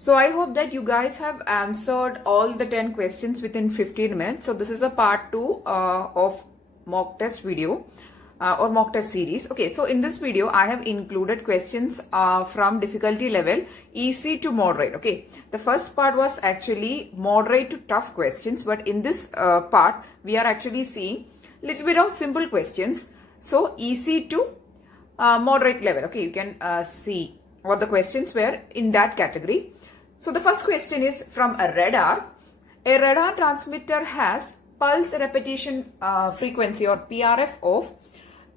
So I hope that you guys have answered all the 10 questions within 15 minutes. So this is a part 2 of mock test video or mock test series. Okay, so in this video, I have included questions from difficulty level easy to moderate. Okay, the first part was actually moderate to tough questions, but in this part, we are actually seeing little bit of simple questions. So easy to moderate level. Okay, you can see what the questions were in that category. So the first question is from a radar. A radar transmitter has pulse repetition frequency or PRF of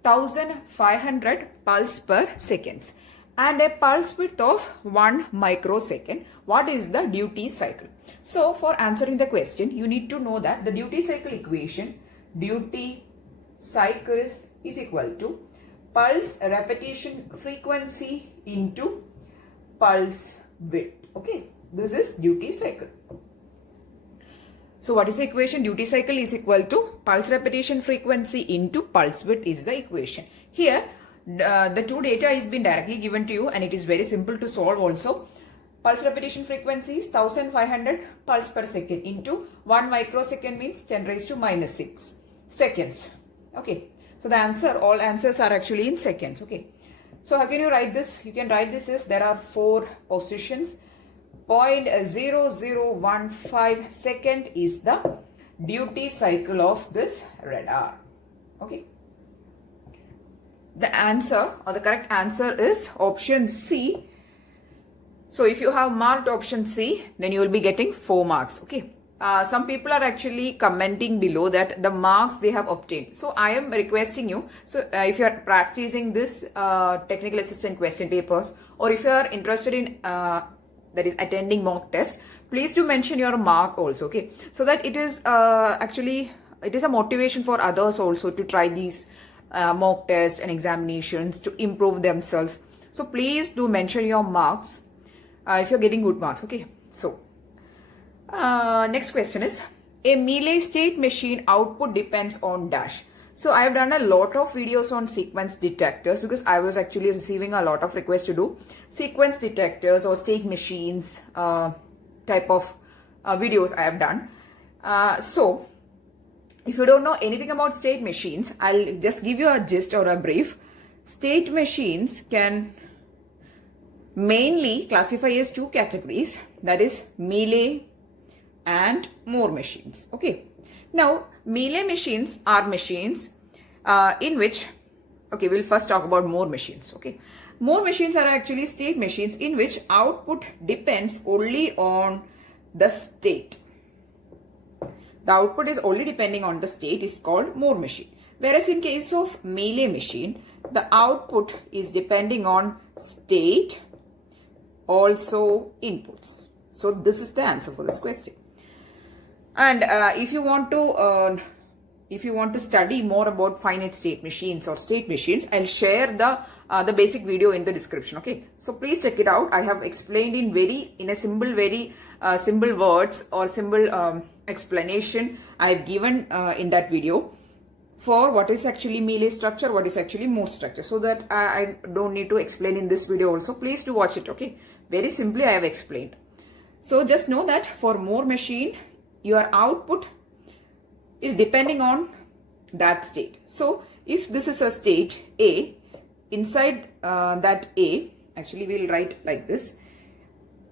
1500 pulse per seconds and a pulse width of 1 microsecond. What is the duty cycle? So for answering the question, you need to know that the duty cycle equation, duty cycle is equal to pulse repetition frequency into pulse width. Okay, this is duty cycle. So what is the equation? Duty cycle is equal to pulse repetition frequency into pulse width is the equation. Here, the two data is been directly given to you and it is very simple to solve also. Pulse repetition frequency is 1500 pulse per second into 1 microsecond means 10 raised to minus 6 seconds. Okay, so the answer, all answers are actually in seconds. Okay, so how can you write this? You can write this as there are 4 positions. 0.0015 second is the duty cycle of this radar. Okay. The answer or the correct answer is option C. So if you have marked option C, then you will be getting 4 marks. Okay. Some people are actually commenting below that the marks they have obtained. So I am requesting you. So if you are practicing this technical assistant question papers, or if you are interested in that is attending mock test, please do mention your mark also, okay, so that it is actually it is a motivation for others also to try these mock tests and examinations to improve themselves. So please do mention your marks if you're getting good marks. Okay, so next question is, a Mealy state machine output depends on dash. So I have done a lot of videos on sequence detectors because I was actually receiving a lot of requests to do sequence detectors or state machines type of videos I have done. So if you don't know anything about state machines, I'll just give you a gist or a brief. State machines can mainly classify as 2 categories, that is Mealy and Moore machines. Okay. Now, Mealy machines are machines in which, okay, we'll first talk about Moore machines. Okay, Moore machines are actually state machines in which output depends only on the state. The output is only depending on the state is called Moore machine. Whereas in case of Mealy machine, the output is depending on state, also inputs. So this is the answer for this question. And if you want to study more about finite state machines or state machines, I'll share the basic video in the description. Okay, so please check it out. I have explained in a simple, very simple words or simple explanation I've given in that video for what is actually Mealy structure, what is actually Moore structure, so that I don't need to explain in this video also. Please do watch it. Okay, very simply I have explained. So just know that for Moore machine, your output is depending on that state. So if this is a state A, inside that A, actually we'll write like this.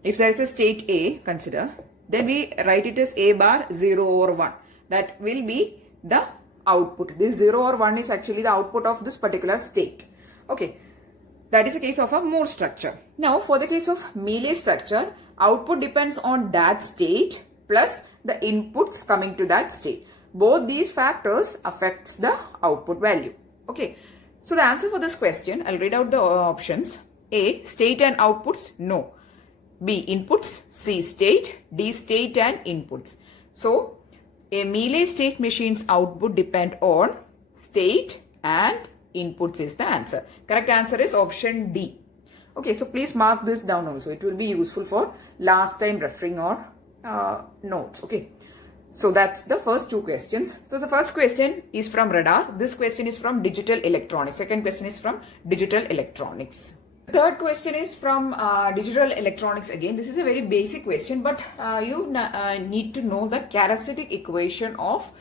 If there is a state A, consider, then we write it as A bar 0 or 1. That will be the output. This 0 or 1 is actually the output of this particular state. Okay, that is a case of a Moore structure. Now for the case of Mealy structure, output depends on that state plus the inputs coming to that state. Both these factors affects the output value. Okay, so the answer for this question, I'll read out the options. A, state and outputs, no. B, inputs, C, state, D, state and inputs. So a Mealy state machine's output depend on state and inputs is the answer. Correct answer is option D. Okay, so please mark this down also. It will be useful for last time referring or notes. Okay, so that's the first 2 questions. So the first question is from radar. This question is from digital electronics. Second question is from digital electronics. Third question is from digital electronics again. This is a very basic question, but you need to know the characteristic equation of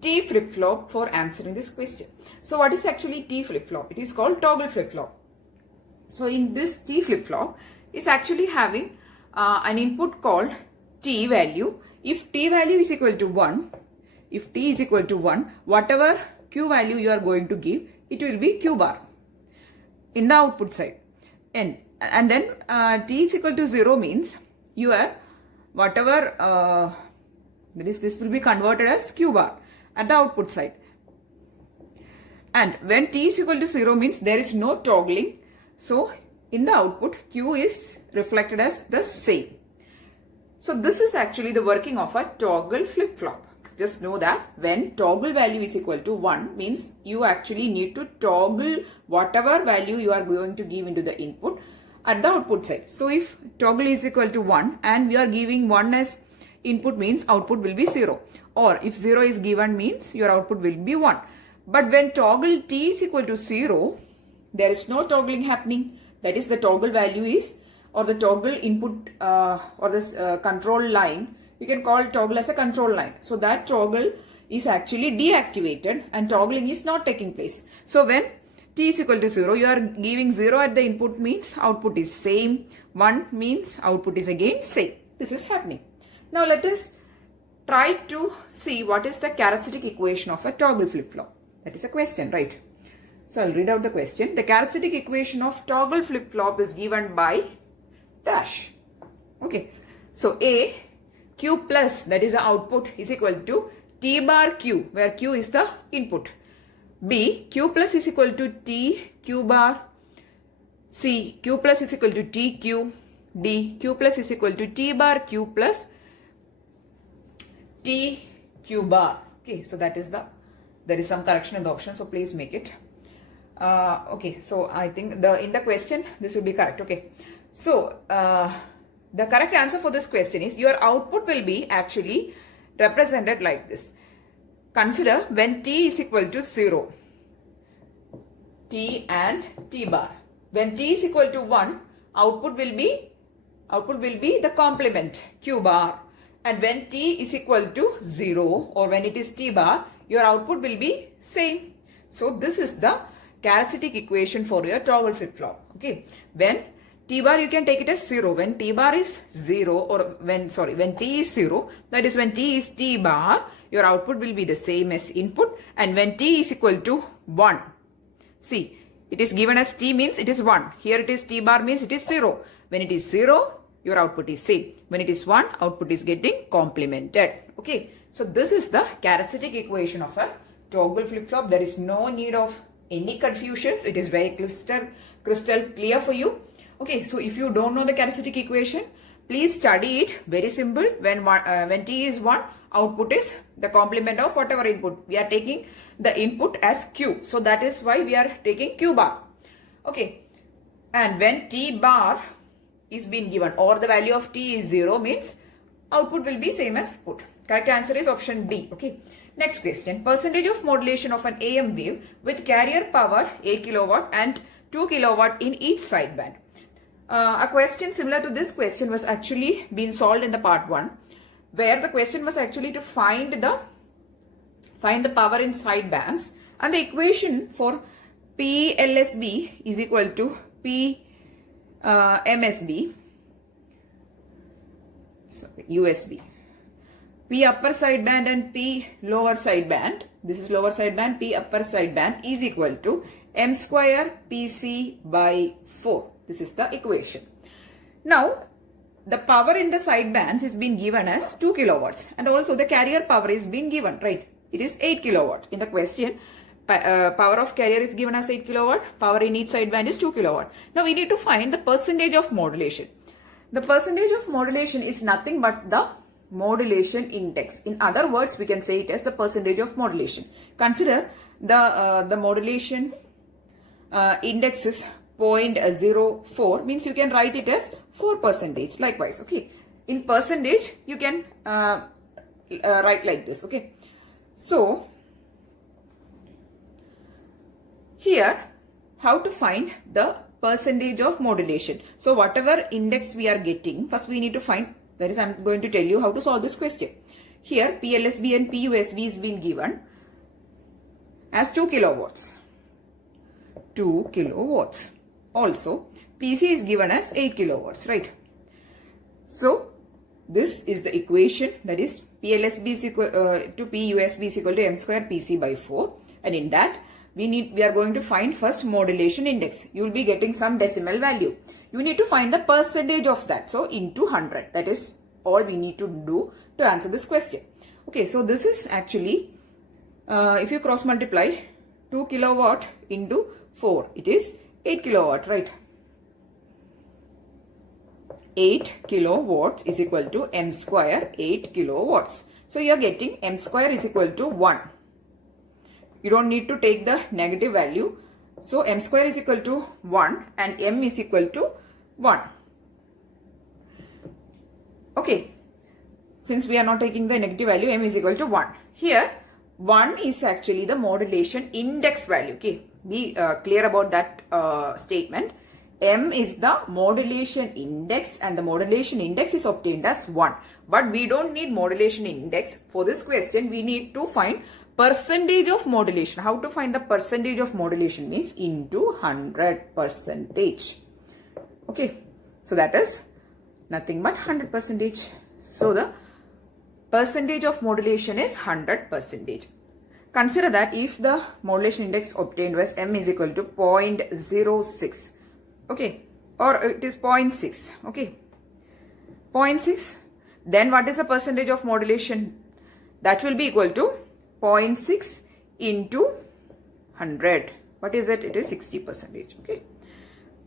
T flip-flop for answering this question. So what is actually T flip-flop? It is called toggle flip-flop. So in this T flip-flop is actually having an input called T value. If T value is equal to 1, if T is equal to 1, whatever Q value you are going to give, it will be Q bar in the output side. And then T is equal to 0 means you are whatever this will be converted as Q bar at the output side. And when T is equal to 0 means there is no toggling. So in the output, Q is reflected as the same. So this is actually the working of a toggle flip-flop. Just know that when toggle value is equal to 1 means you actually need to toggle whatever value you are going to give into the input at the output side. So if toggle is equal to 1 and we are giving 1 as input means output will be 0. Or if 0 is given means your output will be 1. But when toggle T is equal to 0, there is no toggling happening. That is the toggle value is, or the toggle input or this control line, you can call toggle as a control line. So that toggle is actually deactivated and toggling is not taking place. So when T is equal to 0, you are giving 0 at the input means output is same. 1 means output is again same. This is happening. Now let us try to see what is the characteristic equation of a toggle flip-flop. That is a question, right? So I'll read out the question. The characteristic equation of toggle flip-flop is given by dash. Okay. So A, Q plus, that is the output, is equal to T bar Q, where Q is the input. B, Q plus is equal to T Q bar. C, Q plus is equal to T Q. D, Q plus is equal to T bar Q plus T Q bar. Okay, so that is there is some correction in the option, so please make it. Okay, so I think in the question this will be correct. Okay, so the correct answer for this question is your output will be actually represented like this. Consider when T is equal to 0, T and T bar. When T is equal to 1, output will be the complement Q bar. And when T is equal to 0 or when it is T bar, your output will be same. So this is the characteristic equation for your toggle flip-flop. Okay, when T bar you can take it as 0. When T bar is 0 or when T is 0, that is when T is T bar, your output will be the same as input. And when T is equal to 1, see, it is given as T means it is 1. Here it is T bar means it is 0. When it is 0, your output is same. When it is 1, output is getting complemented. Okay, so this is the characteristic equation of a toggle flip-flop. There is no need of any confusions. It is very crystal clear for you. Okay, so if you don't know the characteristic equation, please study it. Very simple. When T is 1, output is the complement of whatever input. We are taking the input as Q. So that is why we are taking Q bar. Okay, and when T bar is being given or the value of T is 0 means output will be same as output. Correct answer is option D. Okay. Next question. Percentage of modulation of an AM wave with carrier power 8 kilowatt and 2 kilowatt in each sideband. A question similar to this question was actually been solved in the part 1, where the question was actually to find the power in sidebands, and the equation for PLSB is equal to MSB, USB. P upper sideband and P lower sideband, this is lower sideband, P upper sideband is equal to M square PC by 4. This is the equation. Now, the power in the sidebands is being given as 2 kilowatts and also the carrier power is being given, right? It is 8 kilowatt. In the question, power of carrier is given as 8 kilowatt, power in each sideband is 2 kilowatt. Now, we need to find the percentage of modulation. The percentage of modulation is nothing but the modulation index. In other words, we can say it as the percentage of modulation. Consider the modulation index is 0.04, means you can write it as 4%. Likewise, okay. In percentage, you can write like this, okay. So, here, how to find the percentage of modulation. So whatever index we are getting, first we need to find, that is, I'm going to tell you how to solve this question. Here PLSB and PUSB is being given as 2 kilowatts. 2 kilowatts. Also PC is given as 8 kilowatts, right? So this is the equation, that is PLSB is equal to PUSB is equal to m square PC by 4, and in that we are going to find first modulation index. You will be getting some decimal value. You need to find the percentage of that. So into 100. That is all we need to do to answer this question. Okay, so this is actually, if you cross multiply 2 kilowatt into 4, it is 8 kilowatt, right? 8 kilowatts is equal to m square 8 kilowatts. So you are getting m square is equal to 1. You don't need to take the negative value. So m square is equal to 1 and m is equal to 1. Okay. Since we are not taking the negative value, m is equal to 1. Here 1 is actually the modulation index value. Okay. Be clear about that statement. M is the modulation index and the modulation index is obtained as 1. But we don't need modulation index. For this question, we need to find percentage of modulation. How to find the percentage of modulation means into 100%. Okay. So that is nothing but 100%. So the percentage of modulation is 100%. Consider that if the modulation index obtained was m is equal to 0.06. Okay. Or it is 0.6. Okay. 0.6. Then what is the percentage of modulation? That will be equal to 0.6 into 100. What is it? It is 60%. Okay.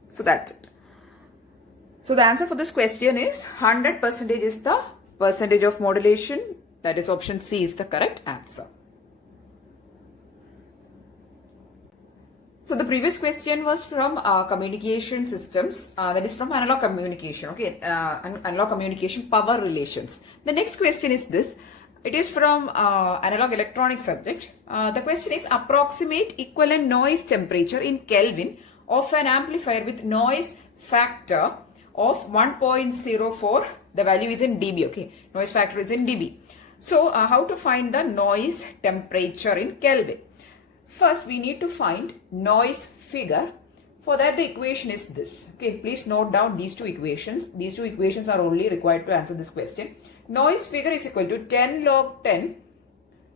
So that's it. So the answer for this question is 100% is the percentage of modulation. That is option C is the correct answer. So the previous question was from communication systems, that is from analog communication, okay, analog communication power relations. The next question is this. It is from analog electronics subject. The question is approximate equivalent noise temperature in Kelvin of an amplifier with noise factor of 1.04. The value is in dB, okay, noise factor is in dB. So how to find the noise temperature in Kelvin? First, we need to find noise figure. For that, the equation is this. Okay, please note down these two equations. These two equations are only required to answer this question. Noise figure is equal to 10 log 10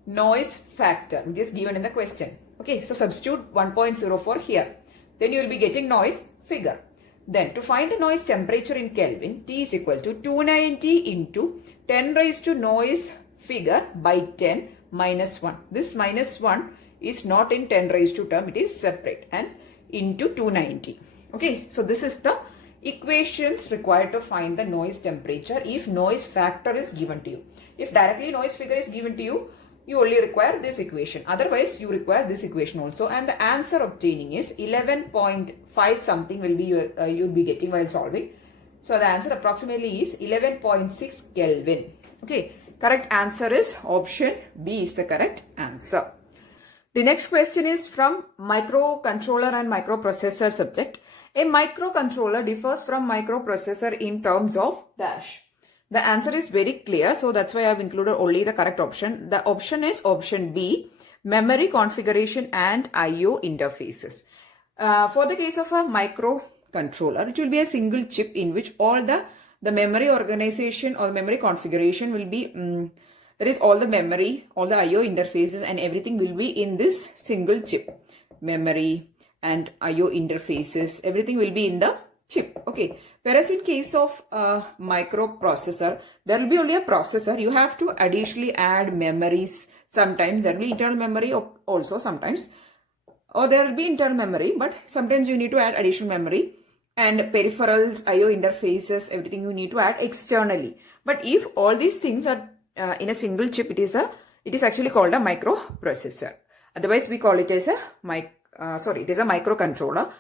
noise factor, which is given in the question. Okay, so substitute 1.04 here. Then you will be getting noise figure. Then to find the noise temperature in Kelvin, T is equal to 290 into 10 raised to noise figure by 10 minus 1. This minus 1 is not in 10 raised to term, it is separate, and into 290. Okay, so this is the equations required to find the noise temperature if noise factor is given to you. If directly noise figure is given to you, you only require this equation. Otherwise, you require this equation also, and the answer obtaining is 11.5 something will be you'll be getting while solving. So the answer approximately is 11.6 Kelvin. Okay, correct answer is option B is the correct answer. The next question is from microcontroller and microprocessor subject. A microcontroller differs from microprocessor in terms of dash. The answer is very clear, so that's why I have included only the correct option. The option is option B, memory configuration and I/O interfaces. For the case of a microcontroller, it will be a single chip in which all the memory organization or memory configuration will be that is all the memory, all the I/O interfaces and everything will be in this single chip. Memory and I/O interfaces, everything will be in the chip. Okay. Whereas in case of microprocessor, there will be only a processor. You have to additionally add memories. Sometimes there will be internal memory also sometimes. Or there will be internal memory, but sometimes you need to add additional memory. And peripherals, I/O interfaces, everything you need to add externally. But if all these things are in a single chip, it is actually called a microprocessor. Otherwise, we call it as a it is a microcontroller.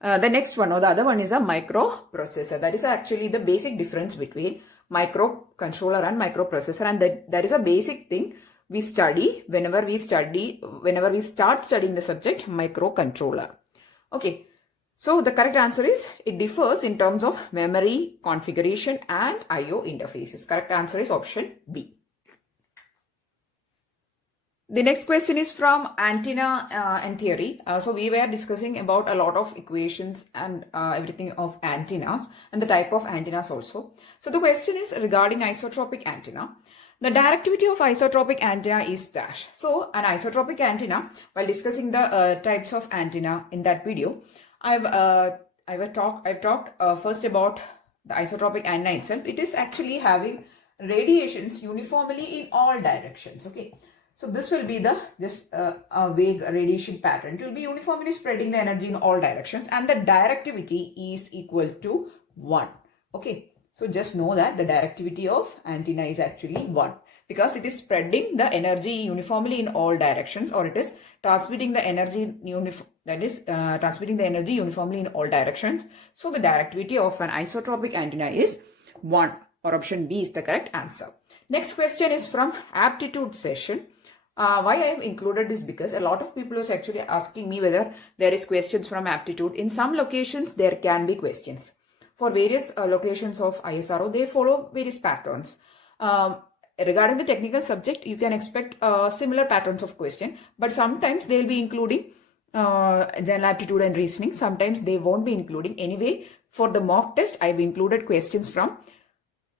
The next one or the other one is a microprocessor. That is actually the basic difference between microcontroller and microprocessor, and that is a basic thing we study whenever we start studying the subject microcontroller. Okay. So the correct answer is it differs in terms of memory, configuration and I/O interfaces. Correct answer is option B. The next question is from antenna and theory. So we were discussing about a lot of equations and everything of antennas and the type of antennas also. So the question is regarding isotropic antenna. The directivity of isotropic antenna is dash. So an isotropic antenna, while discussing the types of antenna in that video, I've talked first about the isotropic antenna itself. It is actually having radiations uniformly in all directions. Okay. So this will be the just a vague radiation pattern. It will be uniformly spreading the energy in all directions and the directivity is equal to 1. Okay. So just know that the directivity of antenna is actually 1 because it is spreading the energy uniformly in all directions, or it is transmitting the energy uniformly in all directions. So the directivity of an isotropic antenna is 1, or option B is the correct answer. Next question is from aptitude session. Why I have included this because a lot of people is actually asking me whether there is questions from aptitude. In some locations there can be questions. For various locations of ISRO, they follow various patterns. Regarding the technical subject, you can expect similar patterns of question, but sometimes they will be including general aptitude and reasoning. Sometimes they won't be including. Anyway, for the mock test, I've included questions from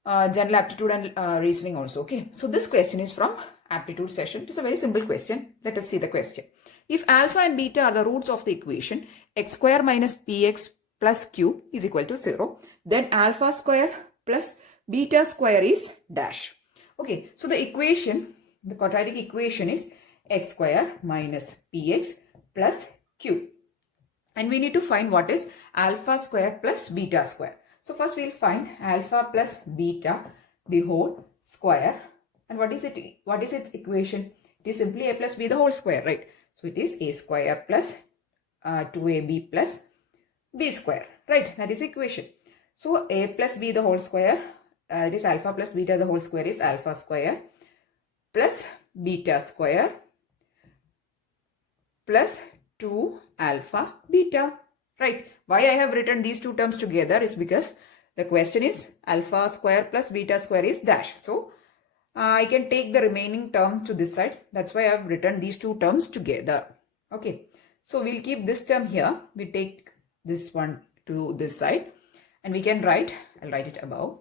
general aptitude and reasoning also. Okay, so this question is from aptitude session. It is a very simple question. Let us see the question. If alpha and beta are the roots of the equation x square minus px plus q is equal to 0, then alpha square plus beta square is dash. Okay, so the equation, the quadratic equation is x square minus px plus q. And we need to find what is alpha square plus beta square. So first we will find alpha plus beta the whole square. And what is it? What is its equation? It is simply a plus b the whole square, right? So it is a square plus 2ab plus b square, right? That is equation. So a plus b the whole square, it is alpha plus beta the whole square is alpha square plus beta square plus 2 alpha beta, right? Why I have written these two terms together is because the question is alpha square plus beta square is dash. So I can take the remaining term to this side. That's why I have written these two terms together. Okay. So we'll keep this term here. We take this one to this side and we can write, I'll write it above.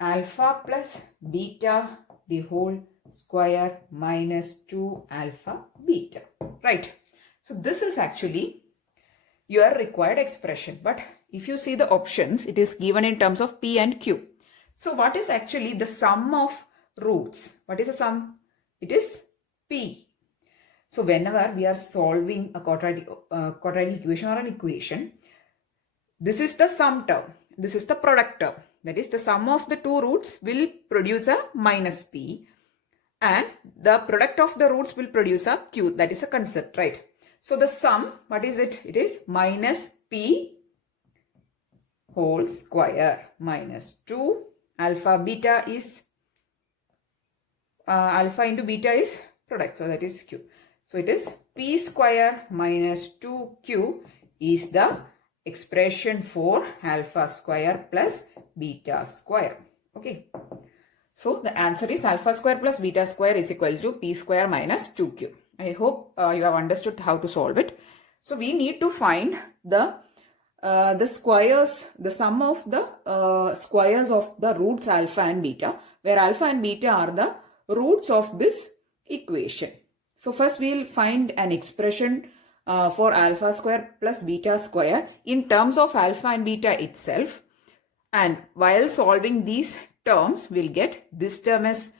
Alpha plus beta the whole square minus 2 alpha beta. Right. So this is actually your required expression. But if you see the options, it is given in terms of P and Q. So what is actually the sum of roots? What is the sum? It is P. So whenever we are solving a quadratic equation or an equation, this is the sum term. This is the product term. That is the sum of the two roots will produce a minus P and the product of the roots will produce a Q. That is a concept, right? So the sum, what is it? It is minus P whole square minus 2 alpha beta is alpha into beta is product. So that is Q. So it is P square minus 2Q is the expression for alpha square plus beta square. Okay. So the answer is alpha square plus beta square is equal to P square minus 2Q. I hope you have understood how to solve it. So we need to find the squares, the sum of the squares of the roots alpha and beta, where alpha and beta are the roots of this equation. So first we will find an expression for alpha square plus beta square in terms of alpha and beta itself. And while solving these terms, we'll get this term as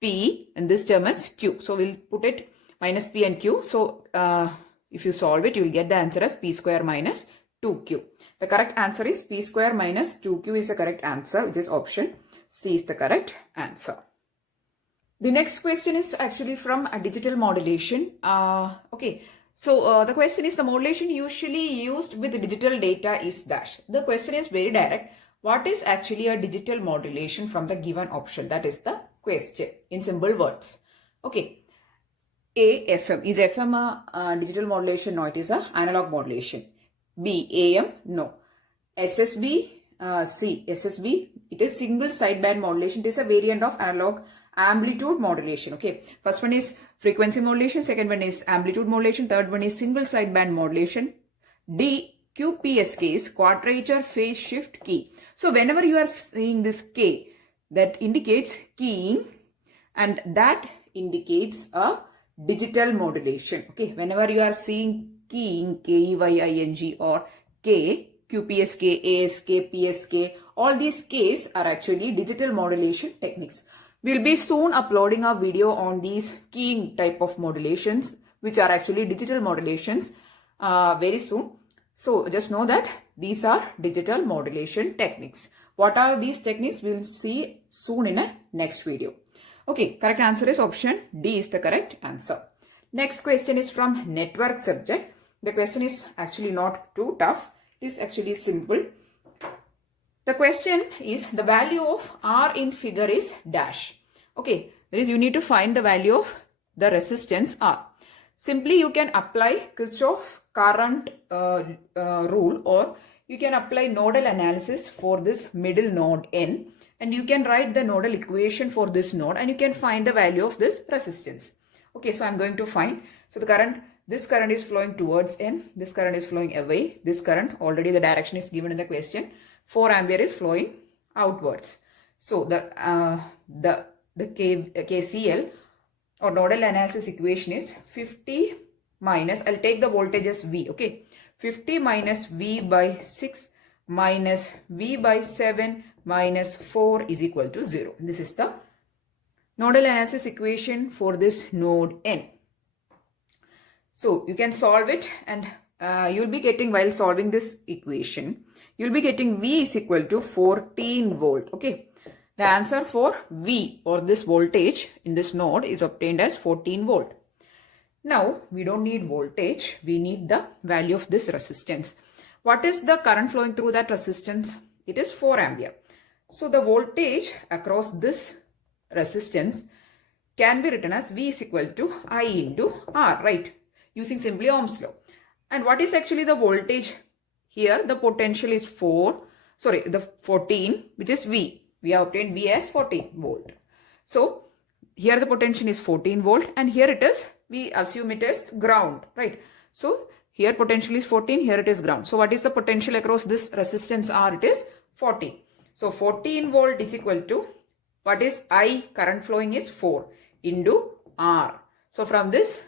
P and this term as Q. So we'll put it minus P and Q. So if you solve it, you will get the answer as P square minus 2Q. The correct answer is P square minus 2Q is the correct answer, which is option C is the correct answer. The next question is actually from a digital modulation. Okay. So the question is the modulation usually used with digital data is dash. The question is very direct. What is actually a digital modulation from the given option? That is the question in simple words. Okay. A. FM. Is FM a digital modulation? No, it is a analog modulation. B. AM? No. SSB? C. SSB, it is single sideband modulation. It is a variant of analog amplitude modulation. Okay. First one is frequency modulation. Second one is amplitude modulation. Third one is single sideband modulation. D. QPSK is quadrature phase shift key. So whenever you are seeing this K, that indicates keying and that indicates a digital modulation. Okay. Whenever you are seeing keying, K-E-Y-I-N-G or K, QPSK, ASK, PSK, all these Ks are actually digital modulation techniques. We'll be soon uploading a video on these keying type of modulations, which are actually digital modulations very soon. So just know that these are digital modulation techniques. What are these techniques? We'll see soon in a next video. Okay, correct answer is option D is the correct answer. Next question is from network subject. The question is actually not too tough. It is actually simple. The question is the value of R in figure is dash. Okay, that is you need to find the value of the resistance R. Simply you can apply Kirchhoff current rule, or you can apply nodal analysis for this middle node N, and you can write the nodal equation for this node and you can find the value of this resistance. Okay, so I'm going to find. So the current, this current is flowing towards N, this current is flowing away. This current, already the direction is given in the question. 4 ampere is flowing outwards. So the KCL or nodal analysis equation is 50 minus, I'll take the voltage as V, okay. 50 minus V by 6 minus V by 7 minus 4 is equal to 0. This is the nodal analysis equation for this node N. So you can solve it, and you'll be getting, while solving this equation, you'll be getting V is equal to 14 volt, okay. The answer for V, or this voltage in this node, is obtained as 14 volt. Now, we don't need voltage, we need the value of this resistance. What is the current flowing through that resistance? It is 4 ampere. So, the voltage across this resistance can be written as V is equal to I into R, right? Using simply Ohm's law. And what is actually the voltage here? The potential is 14, which is V. We have obtained V as 14 volt. So, here the potential is 14 volt, and here it is, we assume it is ground, right? So, here potential is 14, here it is ground. So, what is the potential across this resistance R? It is 14. So, 14 volt is equal to, what is I? Current flowing is 4 into R. So, from this,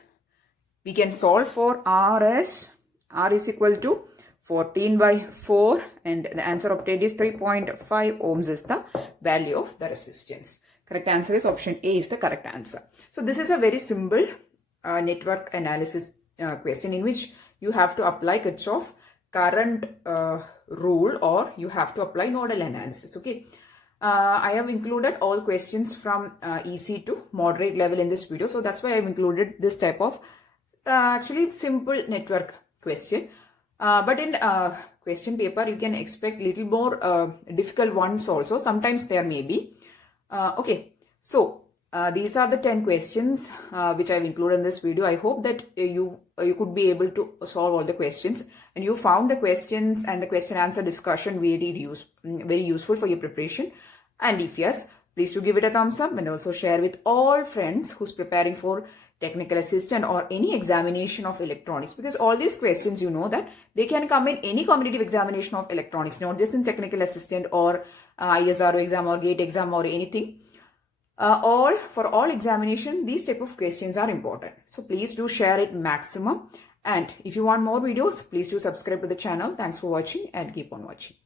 we can solve for R as, R is equal to 14 by 4, and the answer obtained is 3.5 ohms is the value of the resistance. Correct answer is option A is the correct answer. So this is a very simple network analysis question in which you have to apply Kirchhoff current rule, or you have to apply nodal analysis. Okay. I have included all questions from easy to moderate level in this video. So that's why I've included this type of actually simple network question. But in question paper, you can expect little more difficult ones also. Sometimes there may be. Okay, so these are the 10 questions which I've included in this video. I hope that you could be able to solve all the questions, and you found the questions and the question answer discussion very useful for your preparation. And if yes, please do give it a thumbs up, and also share with all friends who's preparing for technical assistant or any examination of electronics, because all these questions, you know that they can come in any competitive examination of electronics, not just in technical assistant or ISRO exam or GATE exam or anything. For all examination, these type of questions are important. So please do share it maximum. And if you want more videos, please do subscribe to the channel. Thanks for watching and keep on watching.